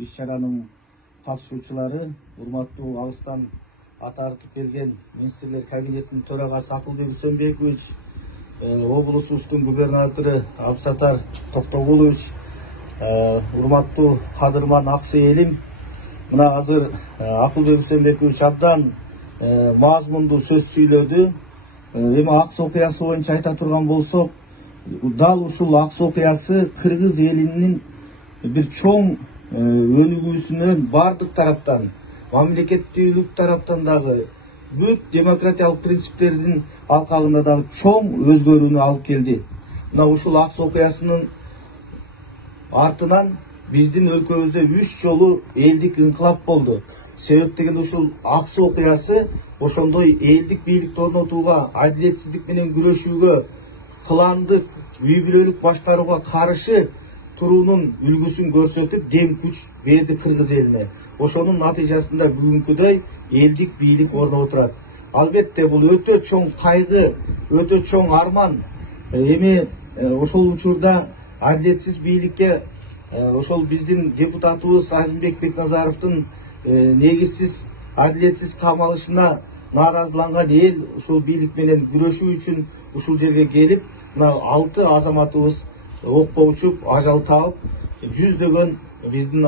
иш-чаранын катышуучулары, урматтуу алыстан атартып келген министрлер кабинетинин төрагасы Акылбек Үсөнбекович, облусубуздун губернатору Абсатар Токтогулович, урматтуу кадырман аксы элим, мына азыр Акылбек Үсөнбекович абдан мазмундуу сөз сүйлөдү. Эми Аксы окуясы боюнча айта турган болсок, дал ушул Аксы окуясы кыргыз элинин бир чоң өнүгүүсүнөн бардык тараптан, мамлекеттүүлүк тараптан дагы, бүт демократиялык принциптердин алкагында дагы чоң өзгөрүүнү алып келди. Мына ушул Аксы окуясынын артынан биздин өлкөбүздө 3 жолу элдик инкылап болду. Себеп деген ушул Аксы окуясы ошондой элдик бийликти орнотууга, адилетсиздик менен күрөшүүгө, кыландык, үй бүлөлүк башкарууга каршы туруунун үлгүсүн көрсөтүп, дем күч берди кыргыз элине. Ошонун натыйжасында бүгүнкүдөй элдик бийлик орногуп турат. Албетте бул өтө чоң кайгы, өтө чоң арман. Эми ошол учурда адилетсиз бийликке ошол биздин депутатыбыз Азимбек Бекназаровдун негизсиз адилетсиз камалышына нааразыланган эл ушул бийлик менен күрөшүү үчүн ушул жерге келип, мына 6 азаматыбыз окко учуп, ажал таап, жүздөгөн биздин